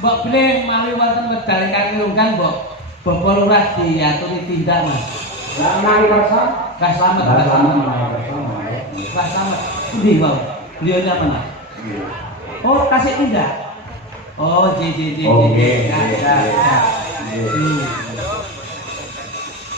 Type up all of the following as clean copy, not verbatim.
Mbok bilih mawi wonten wedal ingkang nglunggan mbok Bapak Lurah diaturi tindak Mas. Lah menawi kersa? Kak Slamet, Kak Slamet. Kak Slamet. Pundi wau? Beliau apa Mas? Oh, kasih tindak. Oh, ji. Oke.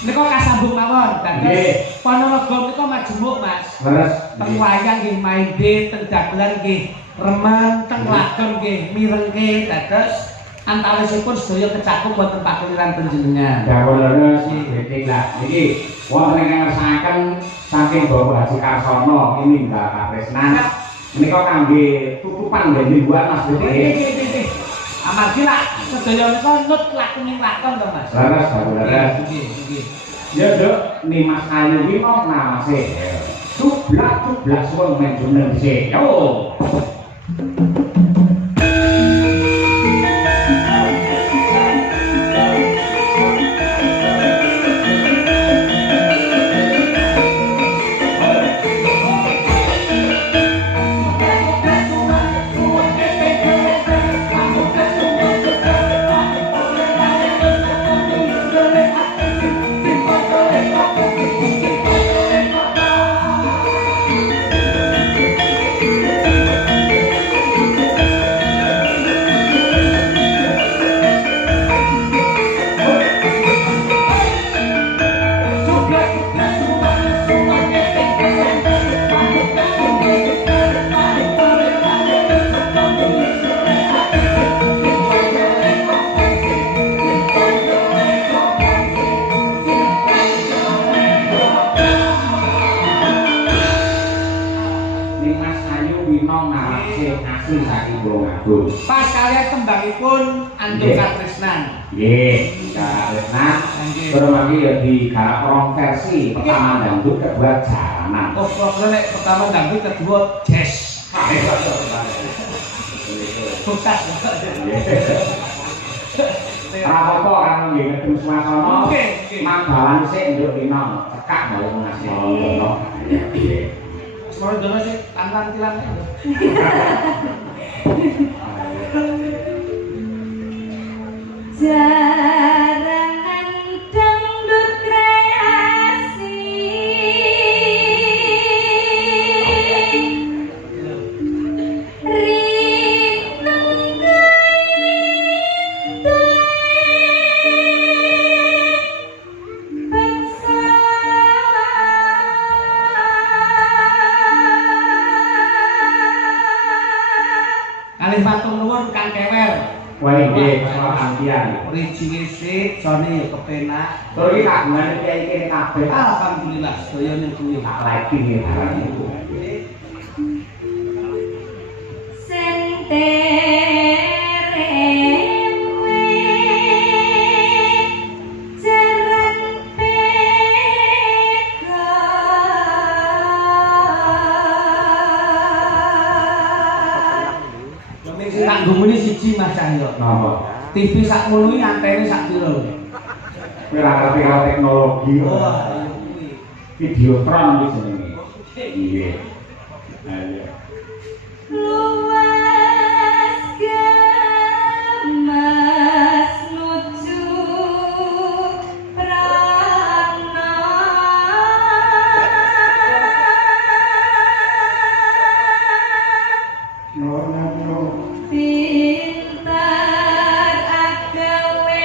Nika kasambung mawon, dados Ponorogo nika majemuk Mas. Leres. Teng wayang nggih mainde, teng dagelan nggih remen, teng lagon nggih mirengke, dados antawisipun sedaya kecakup wonten pakliran panjenengan. Dawuh leres iki lah. Iki wonten ingkang ngersakaken saking Bapak Haji Karsono ini Mbak Katresnan. Menika kangge tutupan mingguan Mas Nggih. Amargi lah sedaya nika nut lakuning lakon to Mas. Leres, leres. Nggih. Ya, Dok, ni Mas Ayu ki kok namase. Cublak suwung men jeneng sik. Yo. Pas kalian tembangipun Antung Katresnan. Nggih, Katresnan. Bermagi ya digarap rong versi. Pertama dangdut, kedua jalanan. Oh, nek pertama dangdut, kedua jazz. Bukan. Apa kan nggih ngedung swasana. Mambalan sik nduk dina cekak dalem ngasih ngono. Semua dene sik tantan-tilan. Jarangan dangdut kreasi rineng Kalih matur nuwun Kang Kewel. Wah nggih, salampian. Riji sik, jane kepenak. Tur iki kagungane kiai kene kabeh. Alhamdulillah, sedaya ning kuwi. Tak lagi nggih barang niku. Tanggungane siji Mas Cahyo. Napa? TV sak ngono iki antene sak piro? Ora ngerti karo teknologi. Wah, Videotron iki jenenge. Nggih. Ayo. luas gemas nuju prana pintar agawe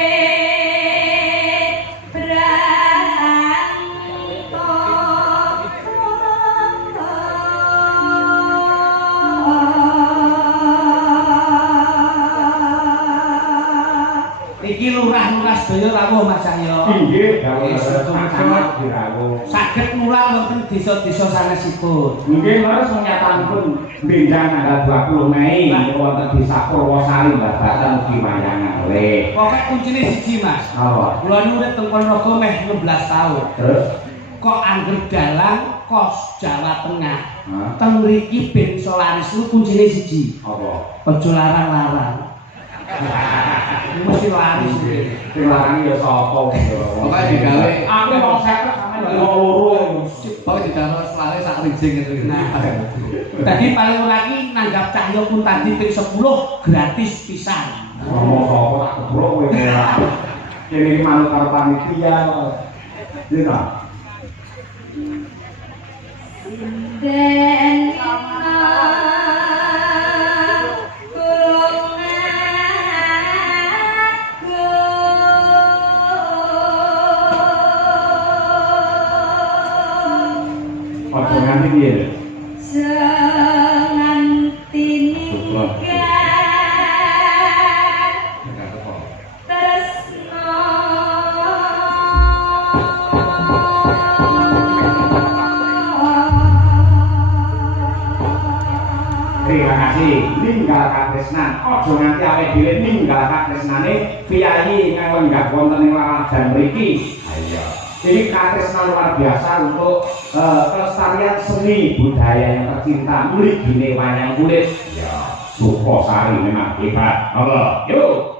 iki lurah-lurah sedaya rawuh Mas Cahyo. Nggih, dawuh sangat dirawuh. Saged mulang wonten desa-desa sanesipun. Nggih, leres nyataipun benjang tanggal 20 Mei wonten Desa Purwosari Babatan ugi wayangan le. Pokoke kuncine siji Mas. Napa? Kula nu urip teng Ponorogo meh 16 taun. Terus Kok angger dalang kos Jawa Tengah. Hah? Teng mriki ben solaris ku kuncine siji. apa? Aja larang-larang. Mesti lari sih. Sing larang ya sapa yo. Pokoke digawe Aku mau saya sampe Yo loro. pokoke digawe selare sak rijing gitu. Nah, tadi paling ora iki nanggap Cahyo pun tadi ping 10 gratis pisan. Ngomong sapa tak keblok kowe ora. Kene iki manut karo panitia. Iya. Den Ojo nganti piye? Senganti nikah tresno Terima kasih. Ninggal katresnan. Ojo nganti awake dhewe ninggal katresnane piyayi ingkang lenggah wonten ing laladan mriki. Ayo. Ini katresnan luar biasa untuk kelestarian seni budaya yang tercinta murid gini wayang kulit. Ya, Sukosari memang hebat. Halo, yuk.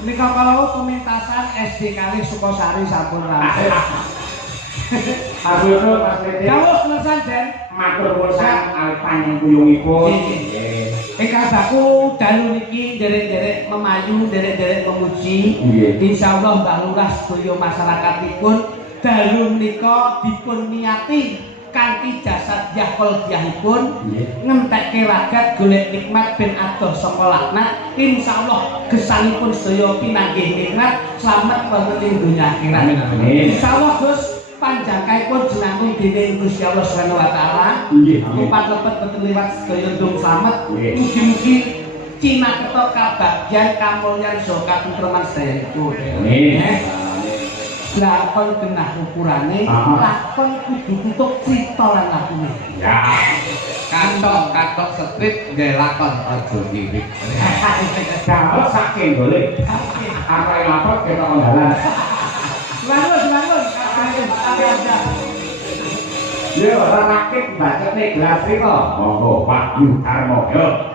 Nika kalau pementasan SD kali Sukosari sampun rampung. Aduh itu Mas Rete. Kawus lesan Den. Matur nuwun sang alpan kuyungipun. Ingkang baku dalu niki derek-derek memayu, derek-derek memuji. Insyaallah Mbah Lurah sedaya masyarakatipun dalu menika dipun niati kanthi jasad yahkol diyahipun ngentekke ragat golek nikmat ben adoh saka laknat. Insyaallah gesanipun sedaya pinanggih nikmat slamet wonten ing donya akhirat. Insyaallah Gus panjangkaipun jenengan dening Gusti Allah Subhanahu wa taala. Umpat lepet boten liwat sedaya ndung slamet. Mugi-mugi Cina ketok kabagyan kamulyan saha katentreman sedayanipun. Lakon genah ukurane, lakon kudu tutuk crita lan lakune. Ya. Katok strip nggih lakon aja ngirit. Damel saking golek. Apa yang lapor ketok kondalan. Semangun. Yo ora rakit bacane gelas iki kok. Monggo Pak Yudarmo yo.